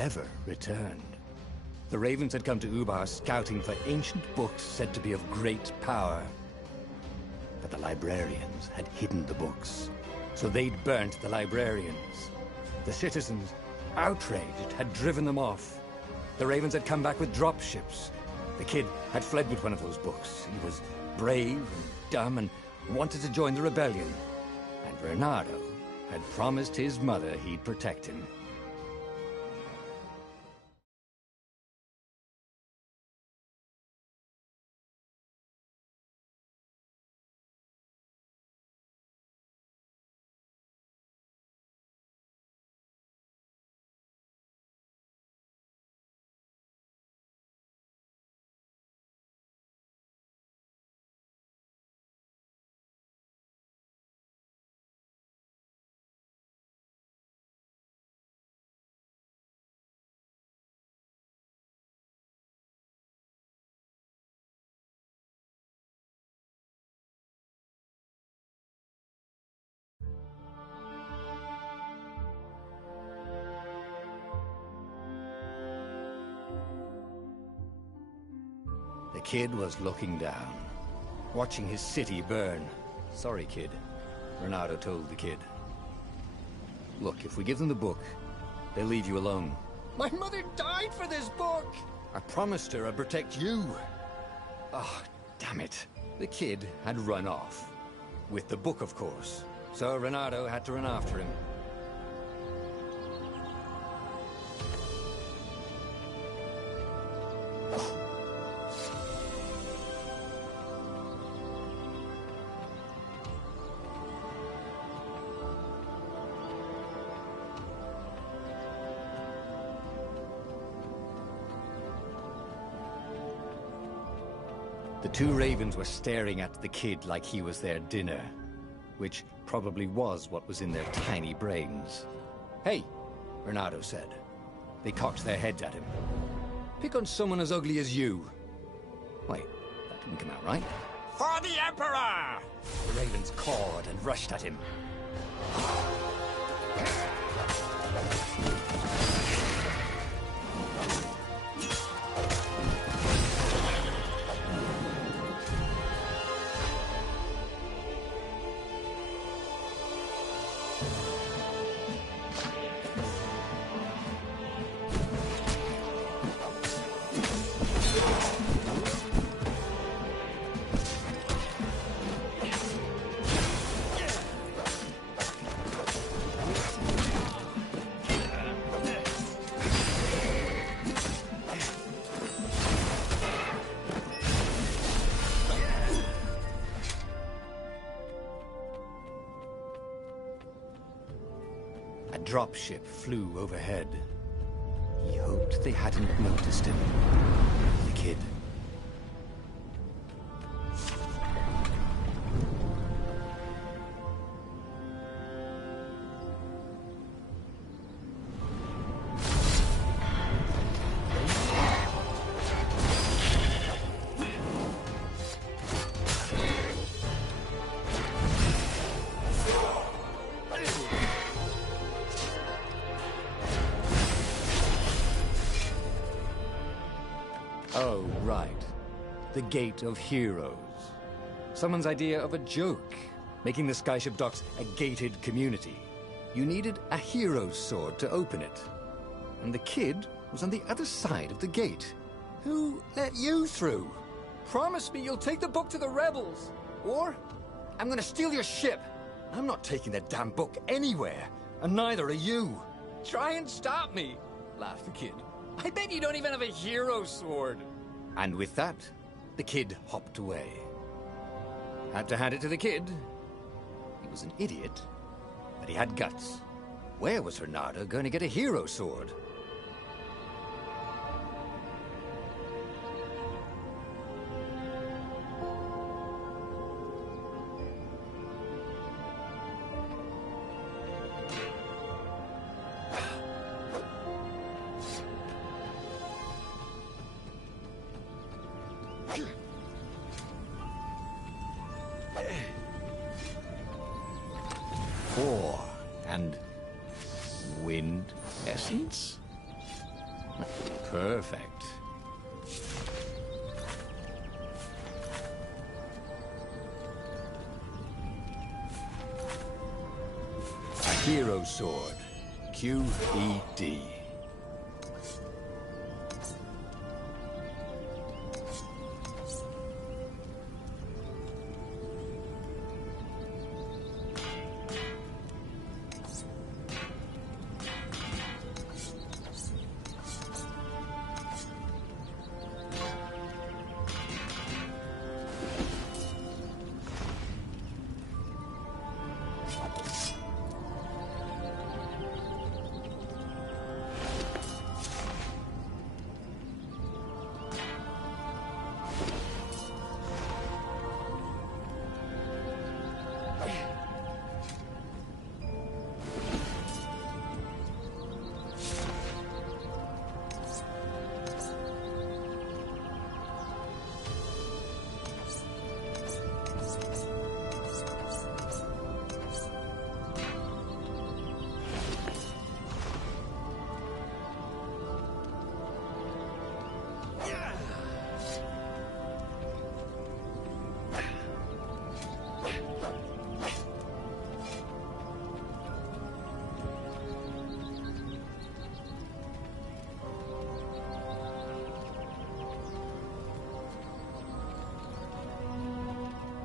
ever returned. The Ravens had come to Ubar scouting for ancient books said to be of great power. But the librarians had hidden the books, so they'd burnt the librarians. The citizens, outraged, had driven them off. The Ravens had come back with dropships. The kid had fled with one of those books. He was brave and dumb and wanted to join the rebellion. And Bernardo had promised his mother he'd protect him. The kid was looking down, watching his city burn. Sorry, kid, Bernardo told the kid. Look, if we give them the book, they'll leave you alone. My mother died for this book! I promised her I'd protect you. Oh, damn it. The kid had run off. With the book, of course. So Bernardo had to run after him. The two Ravens were staring at the kid like he was their dinner, which probably was what was in their tiny brains. Hey, Bernardo said. They cocked their heads at him. Pick on someone as ugly as you. Wait, that didn't come out right. For the Emperor! The Ravens cawed and rushed at him. A dropship flew overhead. He hoped they hadn't noticed him. The kid. Oh, right. The Gate of Heroes. Someone's idea of a joke, making the Skyship docks a gated community. You needed a hero's sword to open it. And the kid was on the other side of the gate. Who let you through? Promise me you'll take the book to the rebels, or I'm gonna steal your ship. I'm not taking that damn book anywhere, and neither are you. Try and stop me, laughed the kid. I bet you don't even have a hero sword. And with that, the kid hopped away. Had to hand it to the kid. He was an idiot, but he had guts. Where was Bernardo going to get a hero sword? And wind essence? Perfect. A hero sword. QED.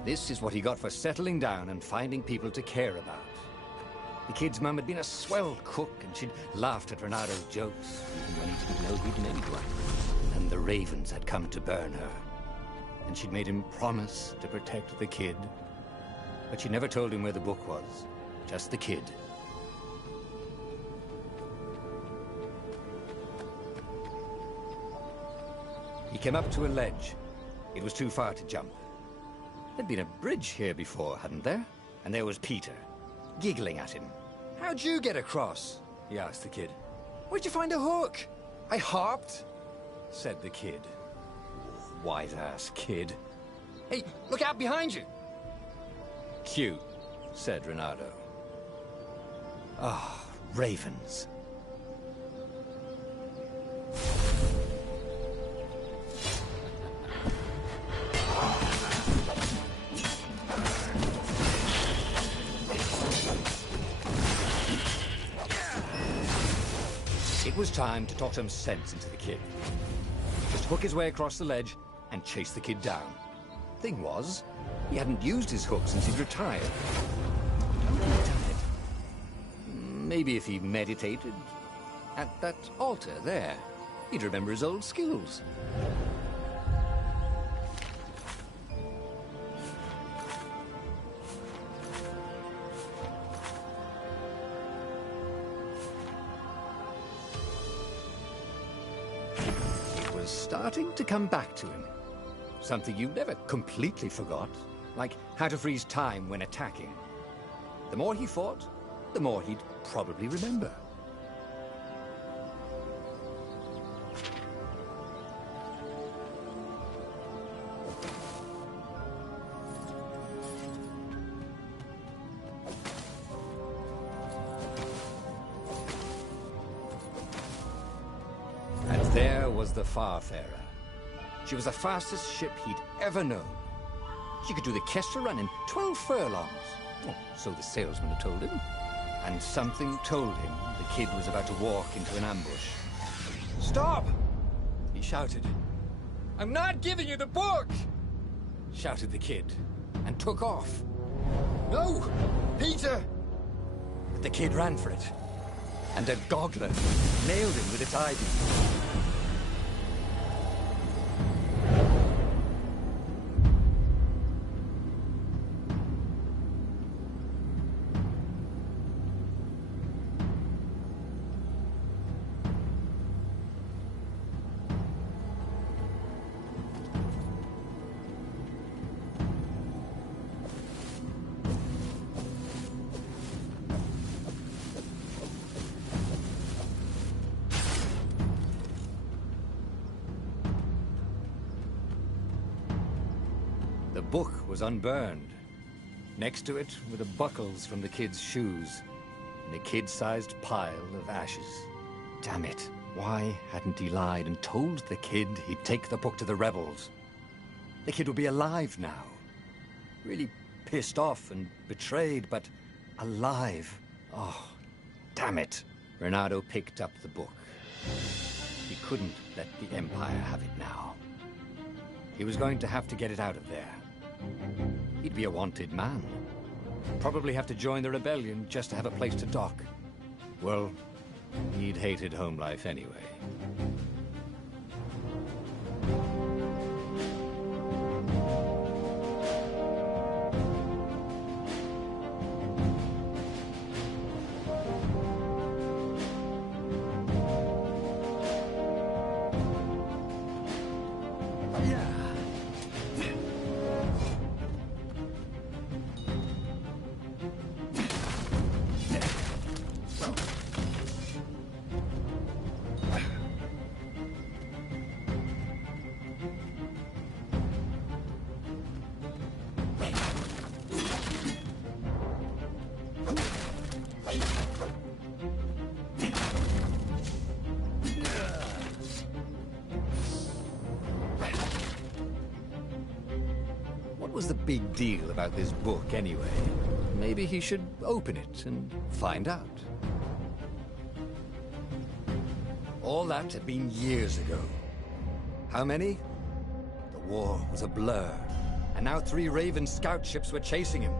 This is what he got for settling down and finding people to care about. The kid's mum had been a swell cook, and she'd laughed at Renado's jokes, even when he didn't know he'd made one. And the ravens had come to burn her. And she'd made him promise to protect the kid. But she never told him where the book was. Just the kid. He came up to a ledge. It was too far to jump. There'd been a bridge here before, hadn't there? And there was Peter, giggling at him. "How'd you get across?" he asked the kid. "Where'd you find a hook?" "I hopped," said the kid. White-ass kid. "Hey, look out behind you!" "Cute," said Renado. Ah, ravens. It was time to talk some sense into the kid. Just hook his way across the ledge and chase the kid down. Thing was, he hadn't used his hook since he'd retired. How had he done it? Maybe if he meditated at that altar there, he'd remember his old skills. Starting to come back to him. Something you never completely forgot, like how to freeze time when attacking. The more he fought, the more he'd probably remember. There was the Farfarer. She was the fastest ship he'd ever known. She could do the Kestra run in 12 furlongs. Oh, so the salesman had told him. And something told him the kid was about to walk into an ambush. "Stop!" he shouted. "I'm not giving you the book!" shouted the kid, and took off. "No! Peter!" But the kid ran for it, and a goggler nailed him with its eye-beam. The book was unburned. Next to it were the buckles from the kid's shoes, and a kid-sized pile of ashes. Damn it. Why hadn't he lied and told the kid he'd take the book to the rebels? The kid would be alive now. Really pissed off and betrayed, but alive. Oh, damn it. Renato picked up the book. He couldn't let the Empire have it now. He was going to have to get it out of there. He'd be a wanted man. Probably have to join the rebellion just to have a place to dock. Well, he'd hated home life anyway. What was the big deal about this book anyway? Maybe he should open it and find out. All that had been years ago. How many? The war was a blur, and now 3 Raven scout ships were chasing him.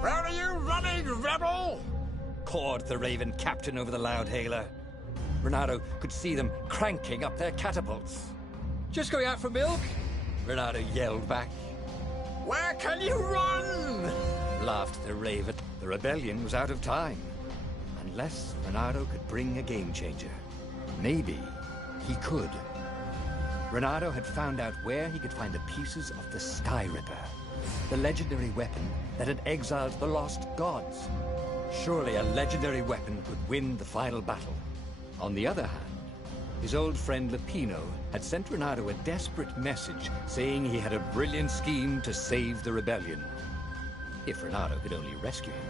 "Where are you running, rebel?" cawed the Raven captain over the loudhailer. Renato could see them cranking up their catapults. "Just going out for milk?" Renato yelled back. "Where can you run?" laughed the Raven. The rebellion was out of time. Unless Renato could bring a game changer. Maybe he could. Renato had found out where he could find the pieces of the Sky Ripper, the legendary weapon that had exiled the lost gods. Surely a legendary weapon could win the final battle. On the other hand, his old friend Lapino had sent Renato a desperate message saying he had a brilliant scheme to save the rebellion. If Renato could only rescue him.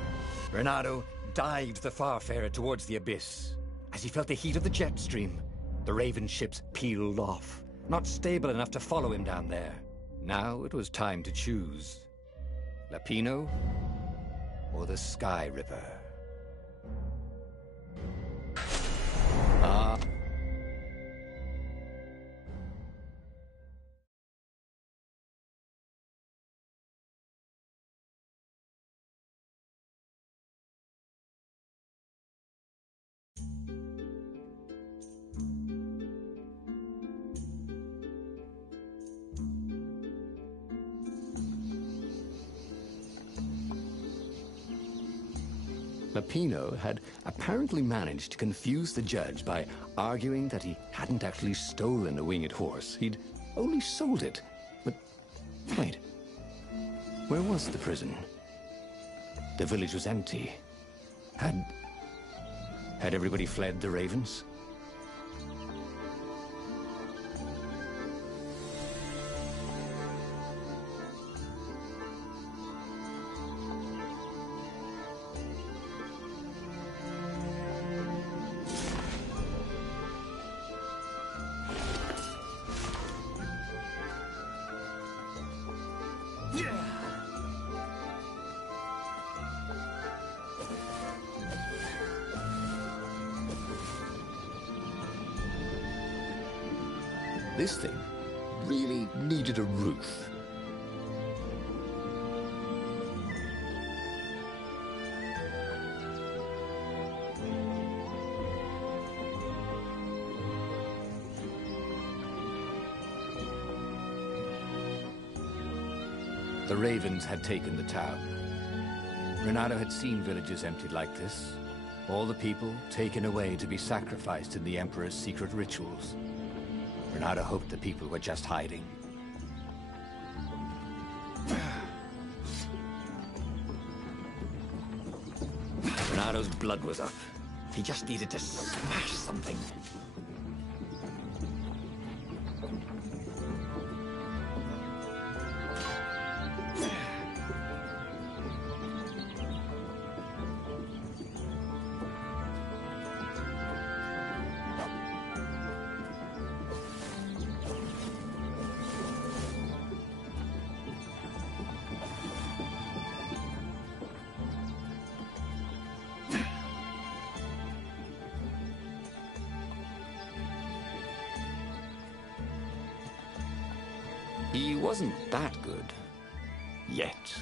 Renato dived the Farfarer towards the abyss. As he felt the heat of the jet stream, the Raven ships peeled off, not stable enough to follow him down there. Now it was time to choose. Lapino or the Sky Ripper? Lapino had apparently managed to confuse the judge by arguing that he hadn't actually stolen a winged horse. He'd only sold it. But wait, where was the prison? The village was empty. Had everybody fled the Ravens? This thing really needed a roof. The Ravens had taken the town. Renato had seen villages emptied like this. All the people taken away to be sacrificed in the Emperor's secret rituals. Renato hoped the people were just hiding. Renato's blood was up. He just needed to smash something. He wasn't that good. Yet.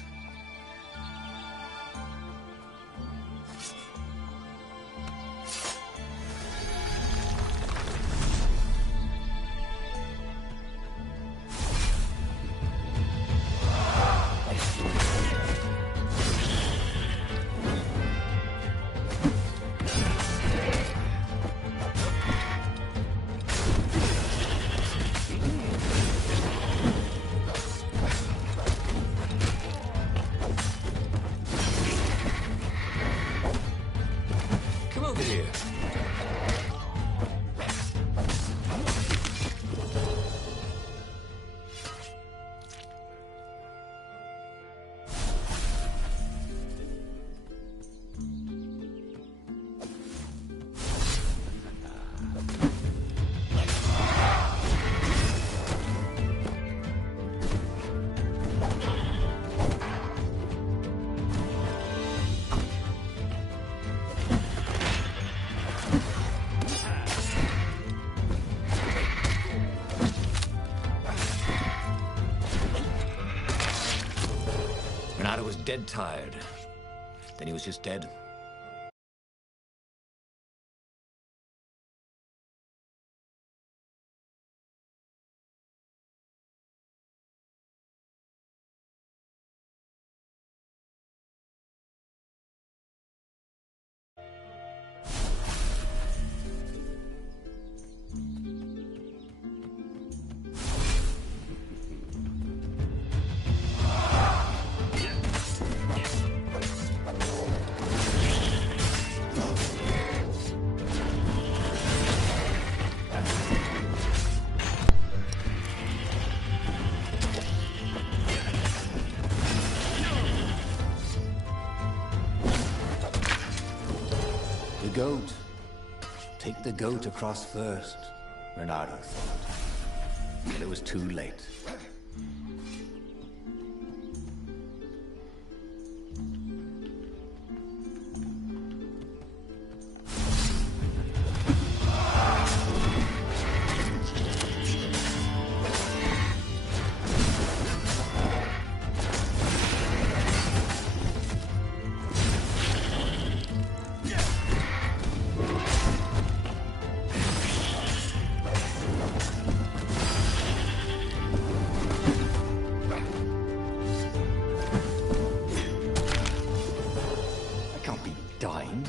Renata was dead tired. Then he was just dead. The goat. Take the goat across first, Renato thought. But it was too late. Dying?